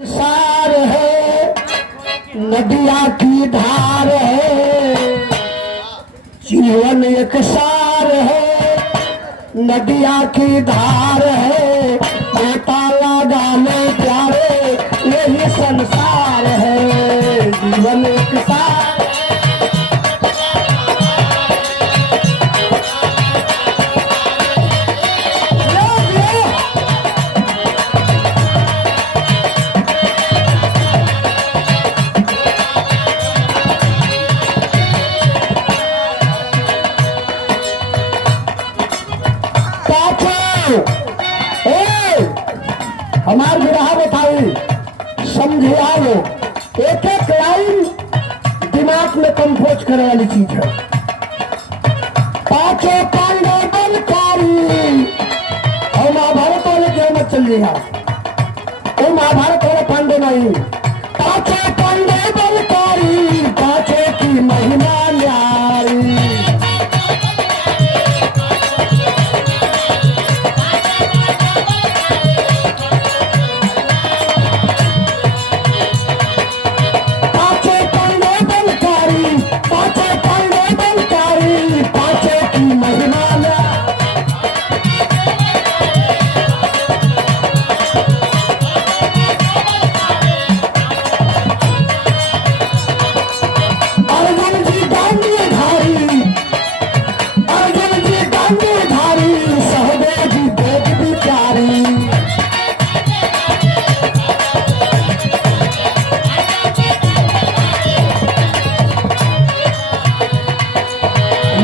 सार है, नदिया की धार है, जीवन एक सार है, नदिया की धार है, माता लगा लो प्यारे, यही संसार है, जीवन एक सार। हमार विराह बताई समझे आओ, एक एक लाइन दिमाग में कंपोज करने वाली चीज है। पांचों पांडव बलकारी और महाभारत वाले के मत चल रही वो महाभारत वाले पांडव नहीं। पांचों पांडव बलकारी, पांचों की महिमा न्यारी।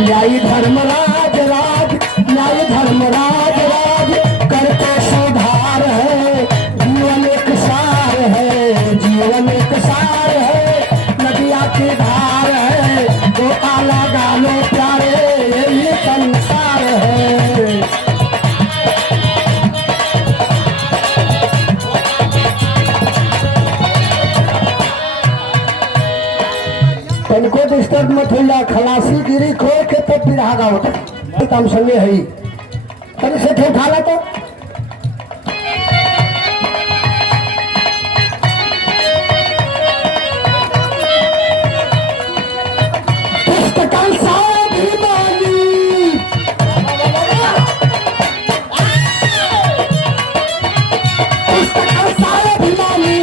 न्याय धर्मराज राज, न्याय धर्मराज राज, करते सुधार है, जीवन एक सार है, जीवन एक सार है, नदिया की धार है, गोता लगा लो प्यारे, ये संसार है। तनको डिस्टर्ब मत होइला, खलासी गिरी खोल के तो पिरागा होता काम संगे है तन से उठा ला तो पुस्तकाल स्वाभिमानी, पुस्तकाल स्वाभिमानी,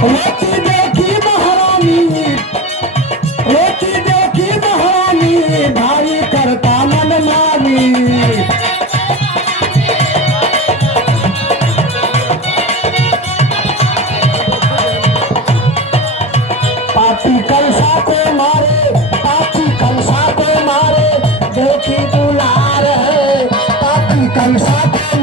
रोटी देखी महारानी, रोटी देखी महारानी, भारी करता मन मानी। पापी कंसा को मारे, पापी कंसा को मारे, देखी दुलार है, पापी कंसा को